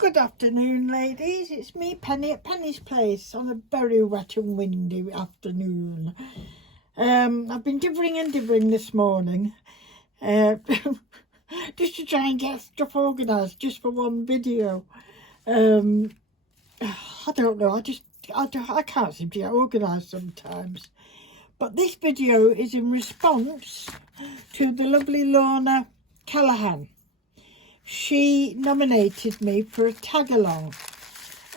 Good afternoon, ladies. It's me, Penny, at Penny's Place on a very wet and windy afternoon. I've been divvying and divvying this morning just to try and get stuff organised just for one video. I don't know, I can't seem to get organised sometimes. But this video is in response to the lovely Lorna Callahan. She nominated me for a tag-along.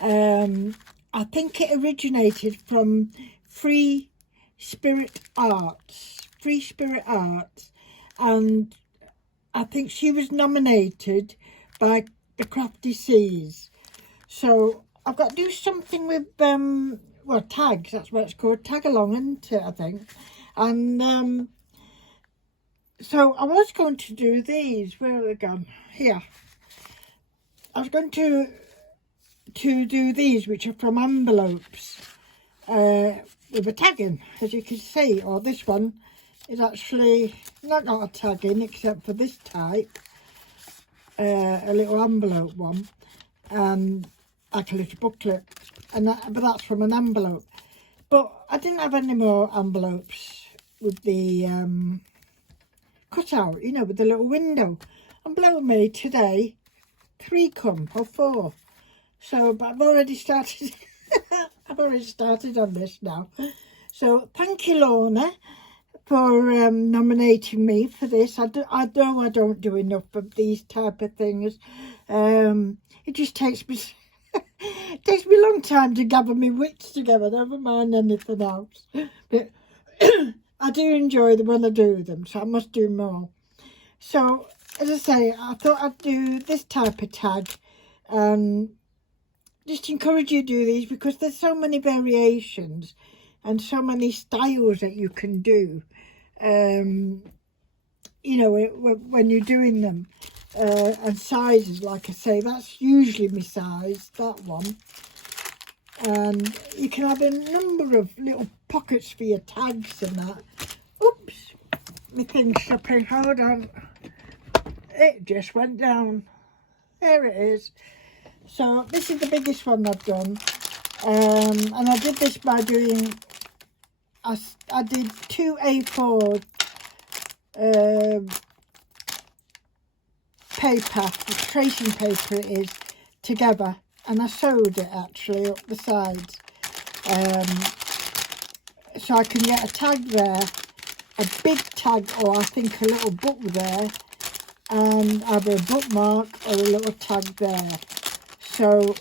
I think it originated from Free Spirit Arts, and I think she was nominated by the Crafty Seas. So I've got to do something with, well, tags, that's what it's called, tag-along, isn't it, I think. And so I was going to do these. Where are they gone? Here. I was going to do these, which are from envelopes with a tag in, as you can see. Or this one is actually not got a tag in, except for this type, a little envelope one, and like a little booklet. And but that's from an envelope. But I didn't have any more envelopes with the cut out, you know, with the little window. And below me today, 3 come, or 4. So, but I've already started, I've already started on this now. So, thank you, Lorna, for nominating me for this. I know I don't do enough of these type of things. It just takes me, it takes me a long time to gather my wits together, never mind anything else. But I do enjoy them when I do them, so I must do more. So, as I say, I thought I'd do this type of tag and just encourage you to do these, because there's so many variations and so many styles that you can do, you know, when you're doing them. And sizes, like I say, that's usually my size, that one. And you can have a number of little pockets for your tags and that. Oops, my thing's slipping, hold on. It just went down. There it is. So this is the biggest one I've done. And I did this by doing, I did 2 A4 paper, tracing paper it is, together. And I sewed it actually up the sides. So I can get a tag there, a big tag, or I think a little book there, and either a bookmark or a little tag there. So,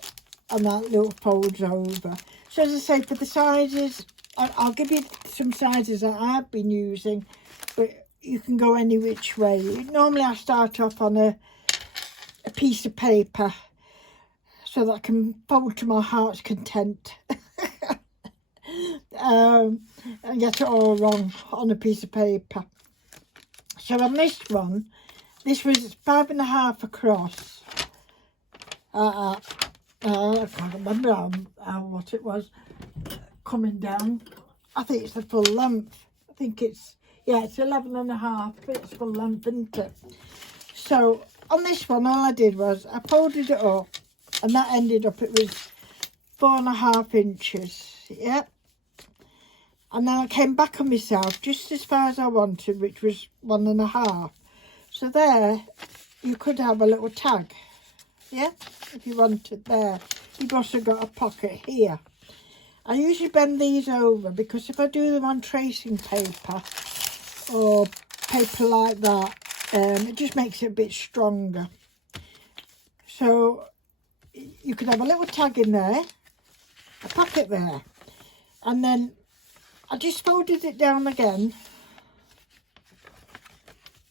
and that little folds over. So as I say, for the sizes, I'll give you some sizes that I've been using, but you can go any which way. Normally I start off on a piece of paper so that I can fold to my heart's content. And get it all wrong on a piece of paper. So on this one, this was 5.5 across. I can't remember what it was coming down. I think it's the full length. I think it's, yeah, it's 11.5. It's full length, isn't it? So on this one, all I did was I folded it up, and that ended up, it was 4.5 inches. Yep. And then I came back on myself just as far as I wanted, which was 1.5. So there, you could have a little tag, yeah, if you wanted there. You've also got a pocket here. I usually bend these over, because if I do them on tracing paper or paper like that, it just makes it a bit stronger. So you could have a little tag in there, a pocket there, and then I just folded it down again,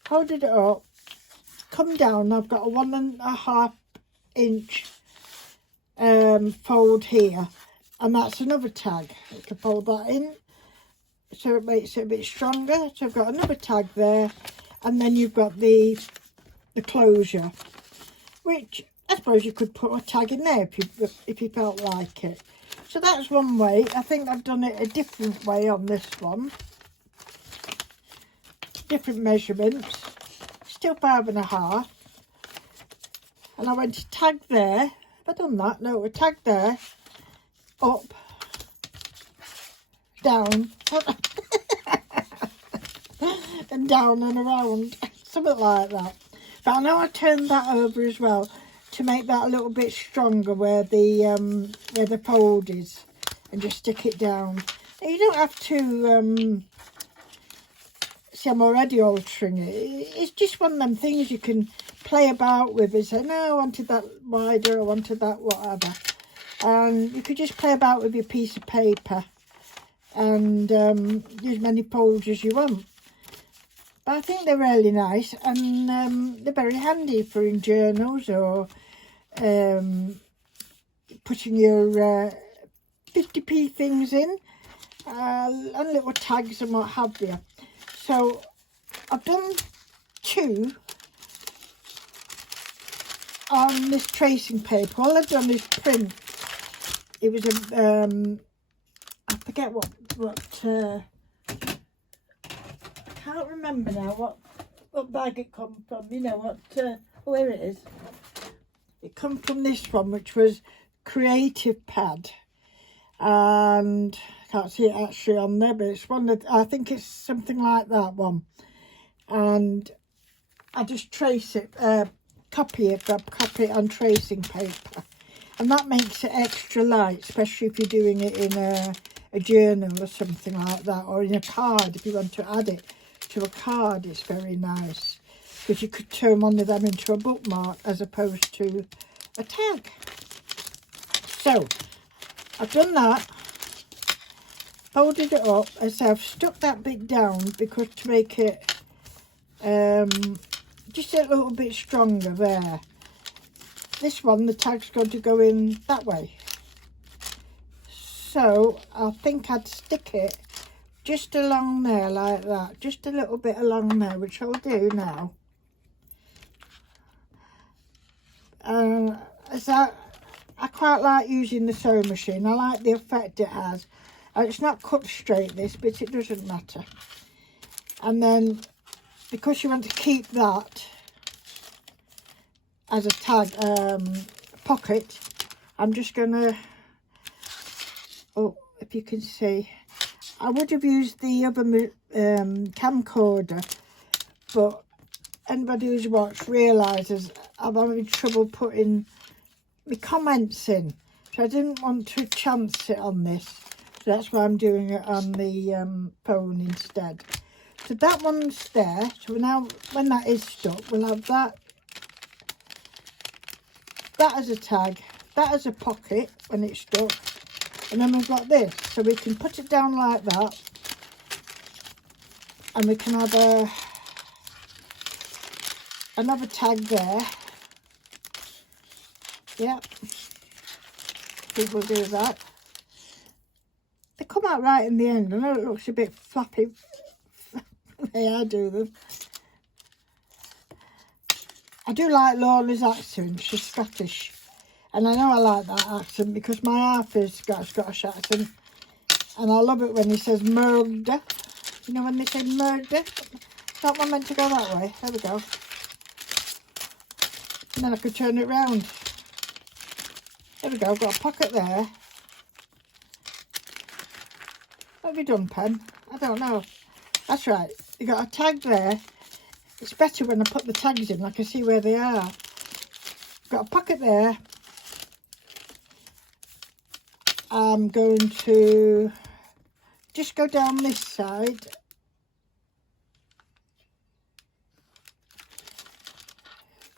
folded it up, come down. I've got a 1.5 inch fold here, and that's another tag. I can fold that in so it makes it a bit stronger. So I've got another tag there, and then you've got the closure, which I suppose you could put a tag in there if you felt like it. So that's one way. I think I've done it a different way on this one. Different measurements. Still 5.5. And I went to tag there. I done that? No, a tag there, up, down, and down and around, something like that. But I know I turned that over as well to make that a little bit stronger where the fold is, and just stick it down. Now, you don't have to see, I'm already altering it. It's just one of them things you can play about with and say, no, I wanted that wider, I wanted that whatever. And you could just play about with your piece of paper and use as many folds as you want. But I think they're really nice, and they're very handy for in journals or putting your 50p things in, and little tags and what have you. So I've done 2 on this tracing paper. All I've done is print. It was a I forget what I can't remember now what bag it come from. You know what? Oh, here it is. It come from this one, which was Creative Pad, and I can't see it actually on there, but it's one that I think it's something like that one. And I just trace it, copy it on tracing paper, and that makes it extra light, especially if you're doing it in a journal or something like that, or in a card. If you want to add it to a card, it's very nice, because you could turn one of them into a bookmark as opposed to a tag. So I've done that, folded it up, as I've stuck that bit down because to make it just a little bit stronger there. This one, the tag's going to go in that way, so I think I'd stick it just along there like that, just a little bit along there, which I'll do now. As I quite like using the sewing machine. I like the effect it has. It's not cut straight, this, but it doesn't matter. And then, because you want to keep that as a tag pocket, I'm just gonna, oh, if you can see, I would have used the other camcorder, but anybody who's watched realises I'm having trouble putting my comments in, so I didn't want to chance it on this, so that's why I'm doing it on the phone instead. So that one's there, so now when that is stuck, we'll have that as a tag, that as a pocket when it's stuck, and then we've got this, so we can put it down like that, and we can have another tag there. Yep, people do that. They come out right in the end. I know it looks a bit flappy. Yeah, I do them. I do like Lorna's accent. She's Scottish, and I know I like that accent because my Arthur's got a Scottish accent, and I love it when he says murder. You know when they say murder? That one meant to go that way. There we go. And then I could turn it round. There we go, got a pocket there. What have you done, pen? I don't know. That's right, you got a tag there. It's better when I put the tags in, I can see where they are. Got a pocket there. I'm going to just go down this side.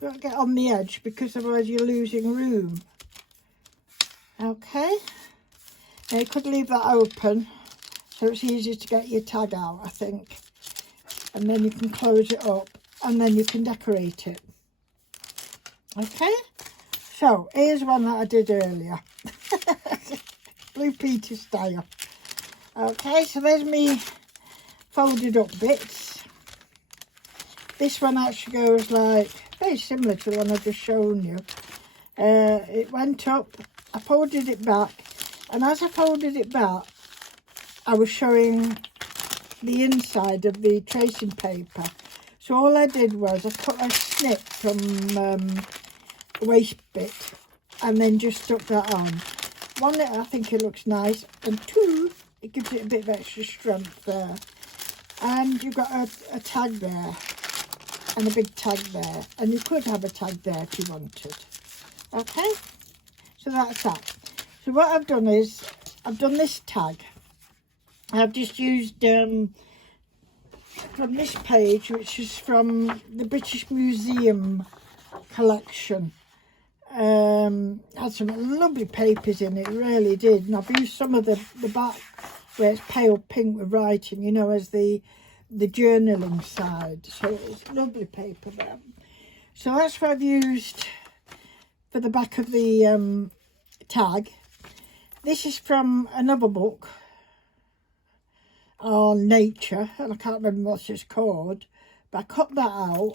Don't get on the edge because otherwise you're losing room. Okay, now you could leave that open so it's easier to get your tag out, I think, and then you can close it up and then you can decorate it. Okay, so here's one that I did earlier. Blue Peter style. Okay, so there's me folded up bits. This one actually goes like, very similar to the one I've just shown you. It went up, I folded it back, and as I folded it back, I was showing the inside of the tracing paper. So all I did was I cut a snip from the waste bit and then just stuck that on. One, I think it looks nice, and two, it gives it a bit of extra strength there. And you've got a tag there, and a big tag there, and you could have a tag there if you wanted. Okay, so that's that. So what I've done is, I've done this tag. I've just used from this page, which is from the British Museum collection. Had some lovely papers in it, really did. And I've used some of the back where it's pale pink with writing, you know, as the journaling side. So it's lovely paper there. So that's what I've used for the back of the tag. This is from another book on nature, and I can't remember what it's called, but I cut that out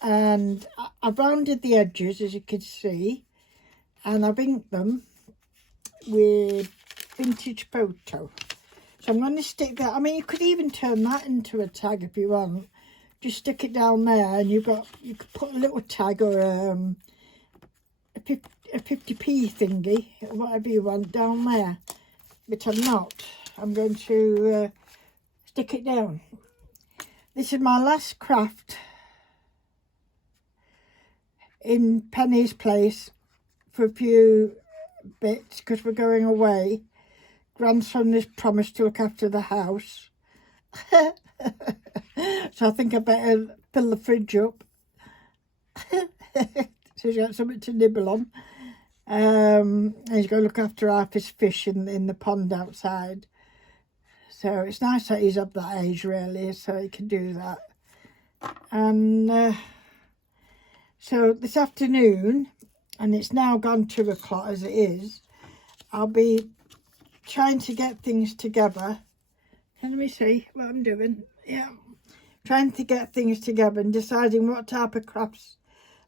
and I've rounded the edges, as you can see, and I've inked them with vintage photo. So I'm going to stick that. I mean, you could even turn that into a tag if you want. Just stick it down there, and you could put a little tag or a 50p thingy, whatever you want, down there. But I'm not. I'm going to stick it down. This is my last craft in Penny's place for a few bits, because we're going away. Grandson has promised to look after the house. So I think I better fill the fridge up. So he's got something to nibble on. And he's going to look after half his fish in the pond outside. So it's nice that he's of that age, really, so he can do that. And so this afternoon, and it's now gone 2 o'clock as it is, I'll be trying to get things together. Can we see what I'm doing? Yeah. Trying to get things together and deciding what type of crafts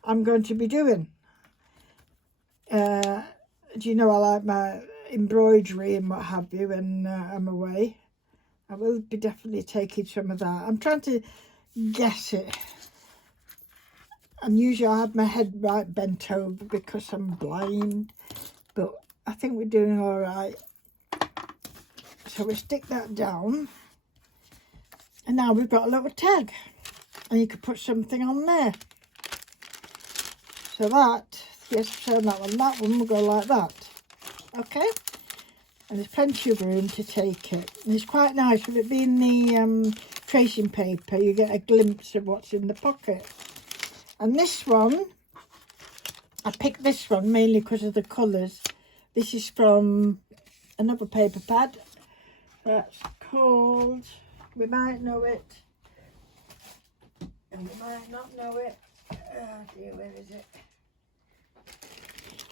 I'm going to be doing. Do you know I like my embroidery and what have you when I'm away. I will be definitely taking some of that. I'm trying to guess it. And usually I have my head right bent over because I'm blind. But I think we're doing all right. So we stick that down. And now we've got a little tag. And you could put something on there. So that, yes, I've shown that one. That one will go like that. Okay? And there's plenty of room to take it. And it's quite nice. With it being the tracing paper, you get a glimpse of what's in the pocket. And this one, I picked this one mainly because of the colours. This is from another paper pad. That's called, we might know it, and we might not know it. Oh dear, where is it?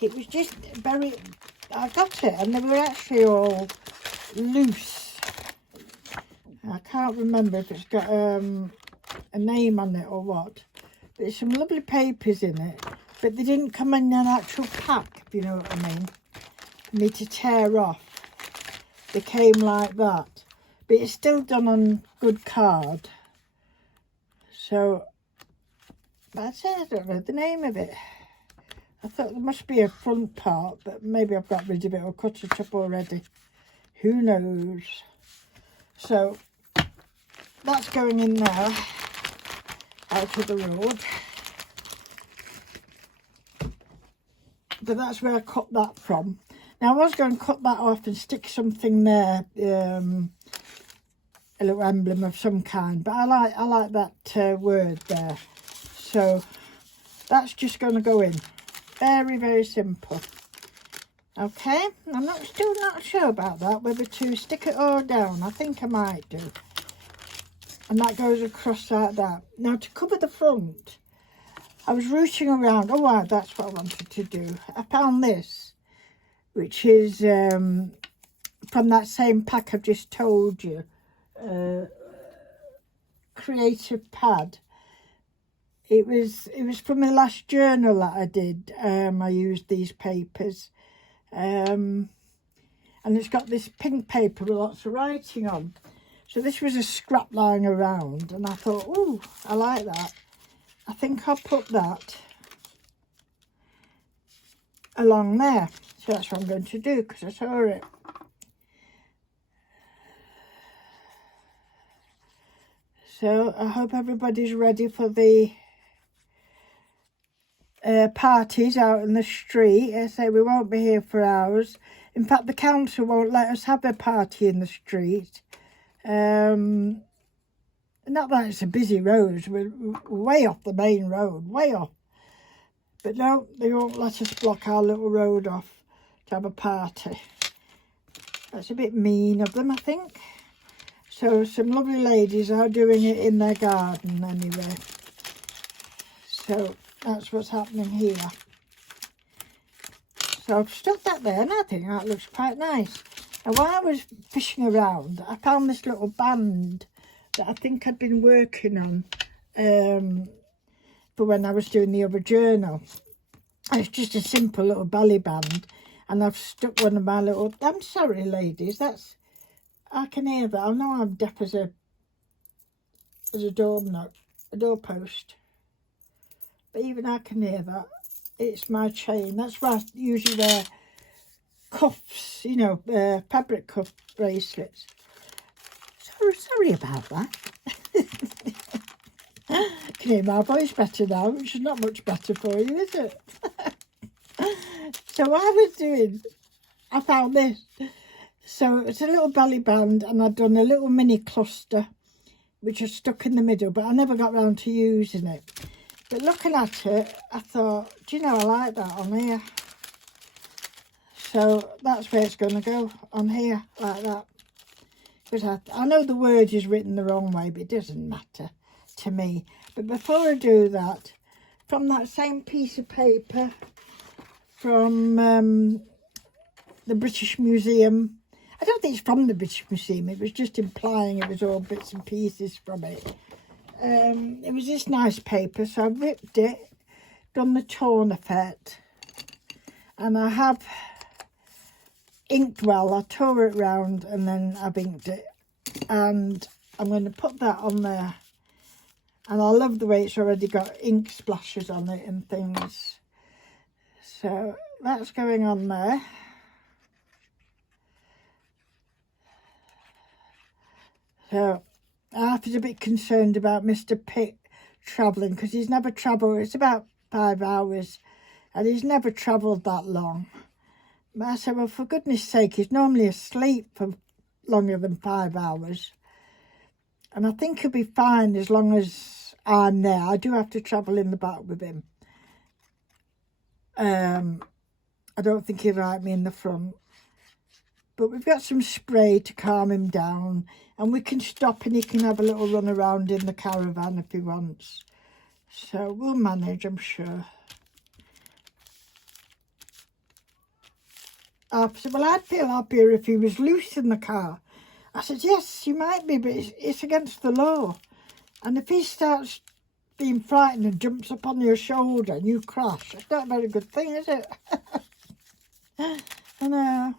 It was just very, I got it and they were actually all loose. I can't remember if it's got a name on it or what. But there's some lovely papers in it, but they didn't come in an actual pack, if you know what I mean, for me to tear off. They came like that, but it's still done on good card. So that's it. I don't know the name of it. I thought there must be a front part, but maybe I've got rid of it or cut it up already. Who knows? So that's going in there, out of the road. But that's where I cut that from. Now I was going to cut that off and stick something there, a little emblem of some kind. But I like that word there. So that's just going to go in. Very, very simple. Okay, I'm still not sure about that, whether to stick it all down. I think I might do. And that goes across like that. Now to cover the front, I was rooting around. Oh, wow, that's what I wanted to do. I found this, which is from that same pack I've just told you. Creative pad. It was from the last journal that I did. I used these papers. And it's got this pink paper with lots of writing on. So this was a scrap lying around, and I thought, oh, I like that. I think I'll put that along there. So that's what I'm going to do, because I saw it. So I hope everybody's ready for the parties out in the street. I say we won't be here for hours. In fact, the council won't let us have a party in the street. Not that it's a busy road, we're way off the main road, way off. But no, they won't let us block our little road off to have a party. That's a bit mean of them, I think. So some lovely ladies are doing it in their garden anyway. So that's what's happening here. So I've stuck that there, and I think that looks quite nice. And while I was fishing around, I found this little band that I think I'd been working on for when I was doing the other journal. And it's just a simple little belly band, and I've stuck one of my little... I'm sorry, ladies, that's... I can hear that. I know I'm deaf as a doorpost. But even I can hear that. It's my chain. That's why I usually wear cuffs, you know, fabric cuff bracelets. So sorry about that. Can hear my voice better now, which is not much better for you, is it? So what I was doing, I found this. So it's a little belly band, and I'd done a little mini cluster, which I stuck in the middle, but I never got round to using it. But looking at it, I thought, do you know, I like that on here. So that's where it's going to go, on here, like that. Because I know the word is written the wrong way, but it doesn't matter to me. But before I do that, from that same piece of paper from the British Museum, I don't think it's from the British Museum, it was just implying it was all bits and pieces from it. It was this nice paper, so I ripped it, done the torn effect, and I have inked well. I tore it round and then I've inked it, and I'm going to put that on there. And I love the way it's already got ink splashes on it and things. So that's going on there. So I was a bit concerned about Mr. Pitt travelling, because he's never travelled. It's about 5 hours, and he's never travelled that long. But I said, well, for goodness sake, he's normally asleep for longer than 5 hours. And I think he'll be fine as long as I'm there. I do have to travel in the back with him. I don't think he'll like me in the front. But we've got some spray to calm him down, and we can stop and he can have a little run around in the caravan if he wants. So we'll manage, I'm sure. I said, well, I'd feel happier if he was loose in the car. I said, yes, you might be, but it's against the law. And if he starts being frightened and jumps up on your shoulder and you crash, it's not a very good thing, is it? I know.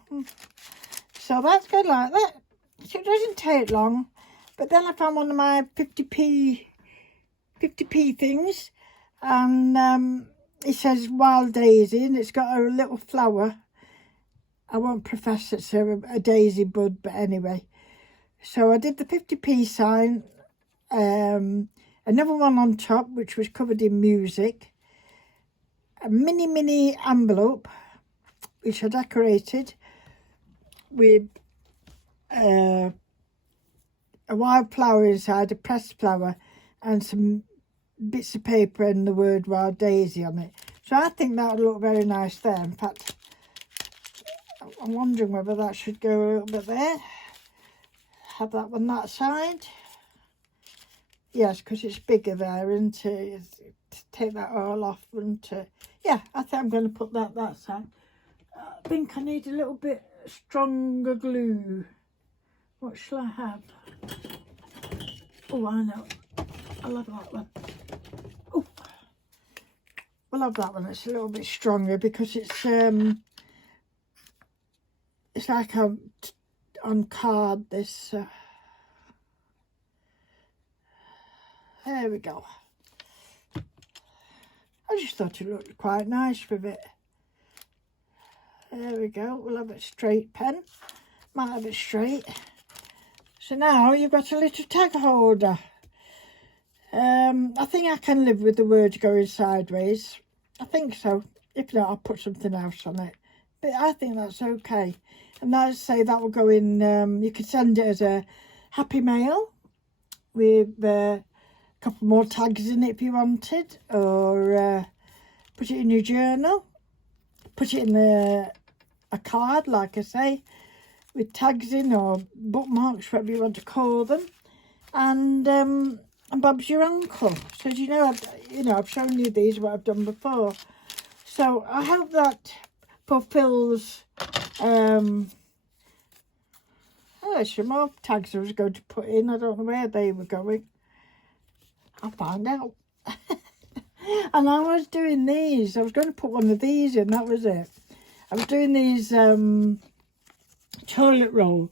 So that's good like that. So it doesn't take long. But then I found one of my 50p things, and it says Wild Daisy, and it's got a little flower. I won't profess it's a daisy bud, but anyway. So I did the 50p sign, another one on top, which was covered in music, a mini envelope, which I decorated with a wild flower inside, a pressed flower, and some bits of paper and the word Wild Daisy on it. So I think that would look very nice there. In fact, I'm wondering whether that should go a little bit there. Have that one that side. Yes, because it's bigger there, and to take that all off, and yeah, I think I'm going to put that side. I think I need a little bit stronger glue. What shall I have? Oh, I know. I'll have that one. Oh, we'll have that one. It's a little bit stronger because it's like on card. This. There we go. I just thought it looked quite nice with it. There we go. We'll have a straight pen. Might have it straight. So now you've got a little tag holder. I think I can live with the words going sideways. I think so. If not, I'll put something else on it. But I think that's okay. And I say that will go in, you could send it as a happy mail with a couple more tags in it if you wanted. Or put it in your journal. Put it in a card, like I say, with tags in or bookmarks, whatever you want to call them. And Bob's your uncle. So as you know, I've shown you these, what I've done before. So I hope that fulfills. Oh, there's some more tags I was going to put in. I don't know where they were going. I'll find out. And I was doing these. I was going to put one of these in. That was it. I was doing these toilet roll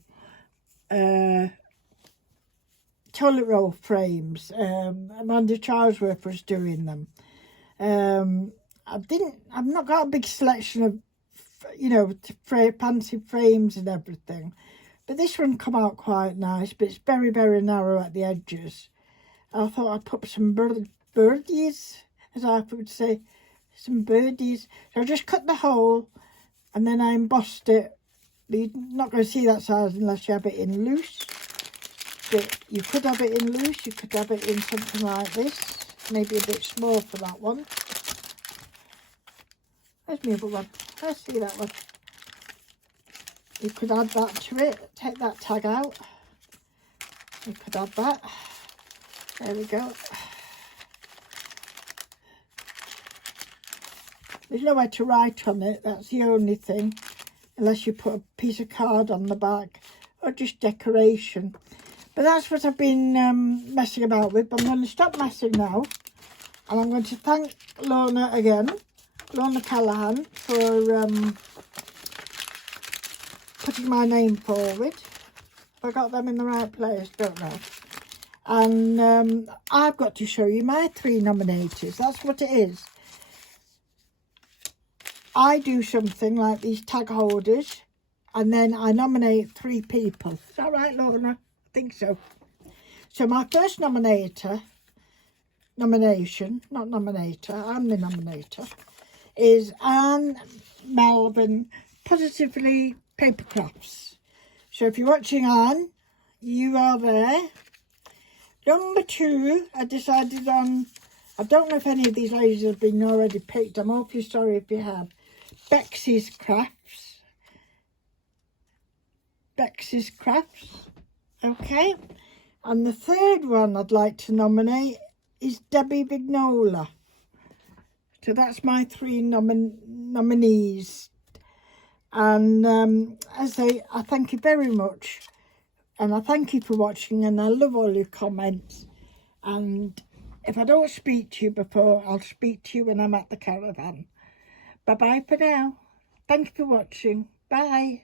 frames. Amanda Charlesworth was doing them. I've not got a big selection of, fancy frames and everything, but this one come out quite nice, but it's very, very narrow at the edges. I thought I'd put some birdies, as I would say, some birdies. So I just cut the hole and then I embossed it. But you're not going to see that size unless you have it in loose. But you could have it in loose, you could have it in something like this. Maybe a bit small for that one. There's my other one. I see that one. You could add that to it. Take that tag out. You could add that. There we go. There's nowhere to write on it. That's the only thing. Unless you put a piece of card on the back. Or just decoration. But that's what I've been messing about with. But I'm going to stop messing now. And I'm going to thank Lorna again. Lorna Callahan for putting my name forward. I got them in the right place, don't I? And I've got to show you my 3 nominators. That's what it is. I do something like these tag holders, and then I nominate 3 people. Is that right, Lorna? I think so. So my first nomination, I'm the nominator, is Ann Melvin, Positively Papercrafts. So if you're watching Ann, you are there. Number 2, I decided on, I don't know if any of these ladies have been already picked. I'm awfully sorry if you have. Bex's Crafts. Okay. And the 3rd one I'd like to nominate is Debbie Vignola. So that's my 3 nominees. And I say, I thank you very much. And I thank you for watching, and I love all your comments. And if I don't speak to you before, I'll speak to you when I'm at the caravan. Bye-bye for now. Thanks for watching. Bye.